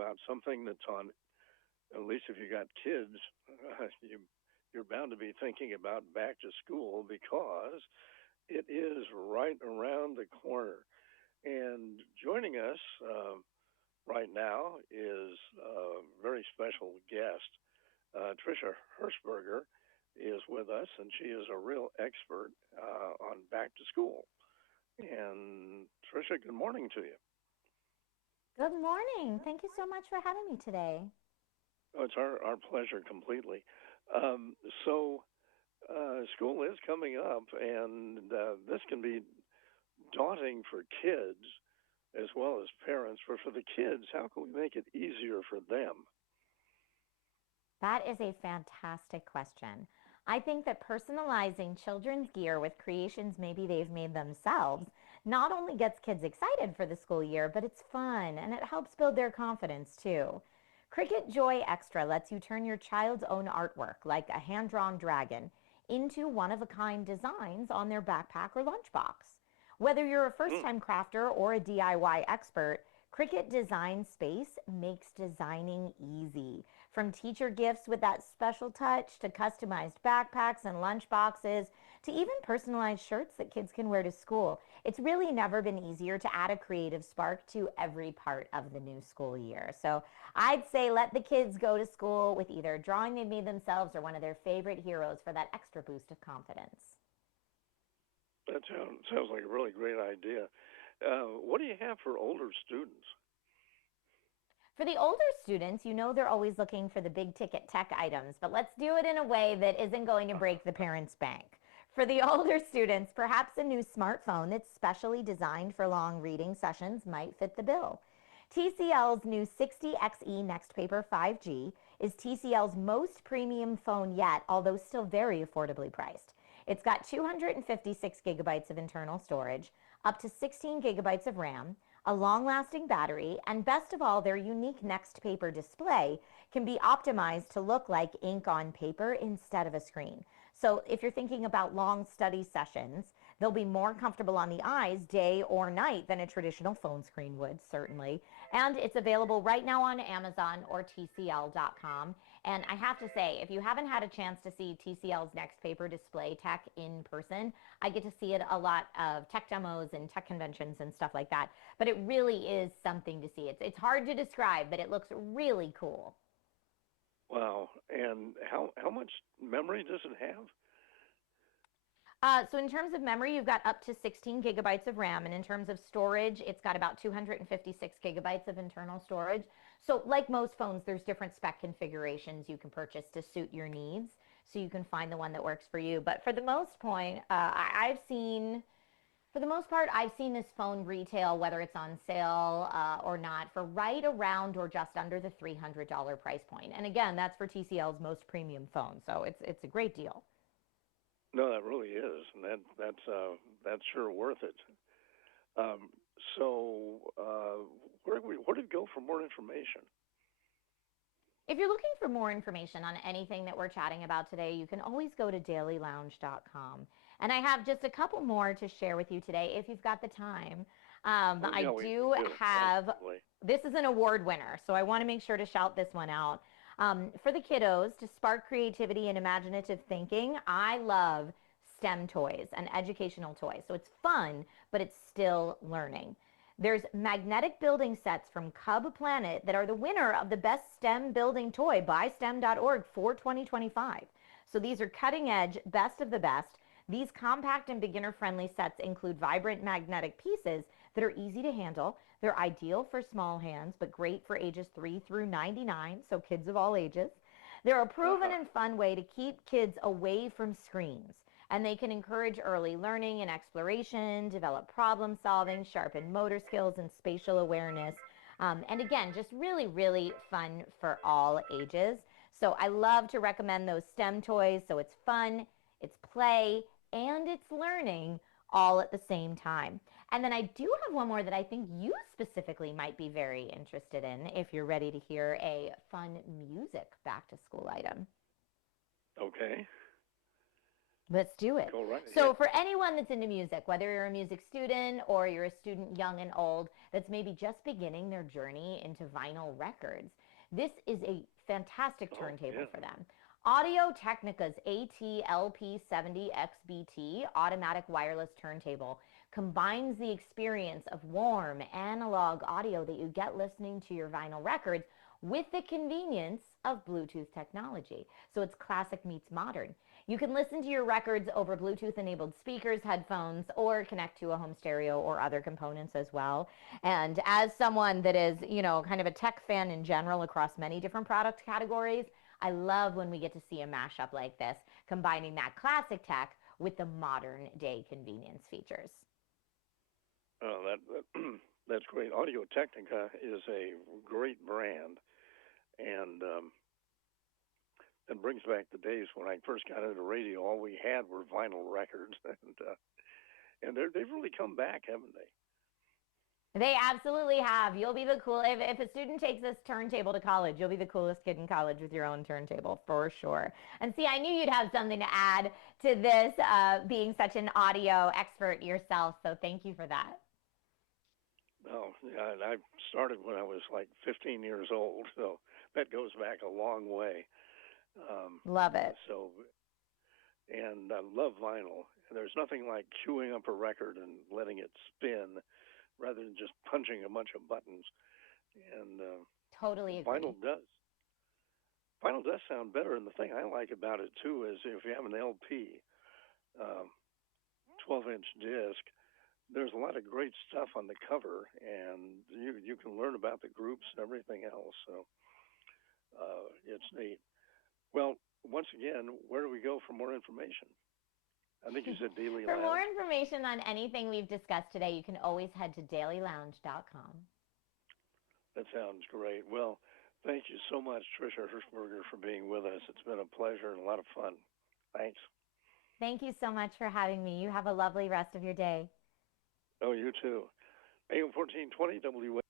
about something that's on, at least if you got kids, you're bound to be thinking about back to school because it is right around the corner. And joining us right now is a very special guest. Trisha Hershberger is with us, and she is a real expert on back to school. And Trisha, good morning to you. Good morning. Thank you so much for having me today. Oh, it's our pleasure completely. Um, so, School is coming up, and this can be daunting for kids as well as parents. For the kids, how can we make it easier for them? That is a fantastic question. I think that personalizing children's gear with creations maybe they've made themselves not only gets kids excited for the school year, but it's fun and it helps build their confidence too. Cricut Joy Extra lets you turn your child's own artwork, like a hand drawn dragon, into one of a kind designs on their backpack or lunchbox. Whether you're a first Mm, time crafter or a DIY expert, Cricut Design Space makes designing easy. From teacher gifts with that special touch to customized backpacks and lunch boxes to even personalized shirts that kids can wear to school, it's really never been easier to add a creative spark to every part of the new school year. So I'd say let the kids go to school with either a drawing they made themselves or one of their favorite heroes for that extra boost of confidence. that sounds like a really great idea. What do you have for older students? For the older students, you know they're always looking for the big ticket tech items, but let's do it in a way that isn't going to break the parents' bank. For the older students, perhaps a new smartphone that's specially designed for long reading sessions might fit the bill. TCL's new 60XE Next Paper 5G is TCL's most premium phone yet, although still very affordably priced. It's got 256 gigabytes of internal storage, up to 16 gigabytes of RAM, a long-lasting battery, and best of all, their unique Next Paper display can be optimized to look like ink on paper instead of a screen. So if you're thinking about long study sessions, they'll be more comfortable on the eyes day or night than a traditional phone screen would, certainly. And it's available right now on Amazon or TCL.com. And I have to say, if you haven't had a chance to see TCL's Next Paper display tech in person, I get to see it a lot of tech demos and tech conventions and stuff like that. But it really is something to see. It's hard to describe, but it looks really cool. Wow. And how much memory does it have? So in terms of memory, you've got up to 16 gigabytes of RAM, and in terms of storage, it's got about 256 gigabytes of internal storage. So like most phones, there's different spec configurations you can purchase to suit your needs, so you can find the one that works for you. But for the most point, I've seen for the most part, I've seen this phone retail, whether it's on sale or not, for right around or just under the $300 price point. And again, that's for TCL's most premium phone, so it's a great deal. No, that really is, and that's sure worth it. Um, where do we go for more information? If you're looking for more information on anything that we're chatting about today, you can always go to dailylounge.com. And I have just a couple more to share with you today if you've got the time. Oh, yeah, I we do do have, absolutely. this is an award winner, so I want to make sure to shout this one out. For the kiddos, to spark creativity and imaginative thinking, I love STEM toys, an educational toy. So it's fun, but it's still learning. There's magnetic building sets from Cub Planet that are the winner of the best STEM building toy by STEM.org for 2025. So these are cutting edge, best of the best. These compact and beginner friendly sets include vibrant magnetic pieces that are easy to handle. They're ideal for small hands, but great for ages 3 through 99, so kids of all ages. They're a proven Uh-huh. and fun way to keep kids away from screens. And they can encourage early learning and exploration, develop problem solving, sharpen motor skills and spatial awareness. And again, just really, really fun for all ages. So I love to recommend those STEM toys. So it's fun, it's play, and it's learning all at the same time. And then I do have one more that I think you specifically might be very interested in if you're ready to hear a fun music back to school item. Okay. Let's do it. Go right So, ahead. for anyone that's into music, whether you're a music student or you're a student young and old that's maybe just beginning their journey into vinyl records, this is a fantastic Oh, turntable yeah. for them. Audio Technica's ATLP70XBT automatic wireless turntable combines the experience of warm analog audio that you get listening to your vinyl records with the convenience of Bluetooth technology. So it's classic meets modern. You can listen to your records over Bluetooth enabled speakers, headphones, or connect to a home stereo or other components as well. And as someone that is, kind of a tech fan in general across many different product categories, I love when we get to see a mashup like this, combining that classic tech with the modern day convenience features. Oh, that's great. Audio Technica is a great brand, and it brings back the days when I first got into radio. All we had were vinyl records, and they've really come back, haven't they? They absolutely have. You'll be the cool if a student takes this turntable to college, you'll be the coolest kid in college with your own turntable for sure. And see, I knew you'd have something to add to this, being such an audio expert yourself. So thank you for that. Oh, yeah, and I started when I was like 15 years old, so that goes back a long way. Um, Love it. so, and I love vinyl. There's nothing like queuing up a record and letting it spin rather than just punching a bunch of buttons. And Totally agree. vinyl does. Vinyl does sound better, and the thing I like about it too is if you have an LP, 12-inch disc, there's a lot of great stuff on the cover, and you can learn about the groups and everything else. So it's neat. Well, once again, where do we go for more information? I think you said Daily For more Lounge. information on anything we've discussed today, you can always head to dailylounge.com. That sounds great. Well, thank you so much, Trisha Hershberger, for being with us. It's been a pleasure and a lot of fun. Thanks. Thank you so much for having me. You have a lovely rest of your day. Oh, you too. AM 1420 WA.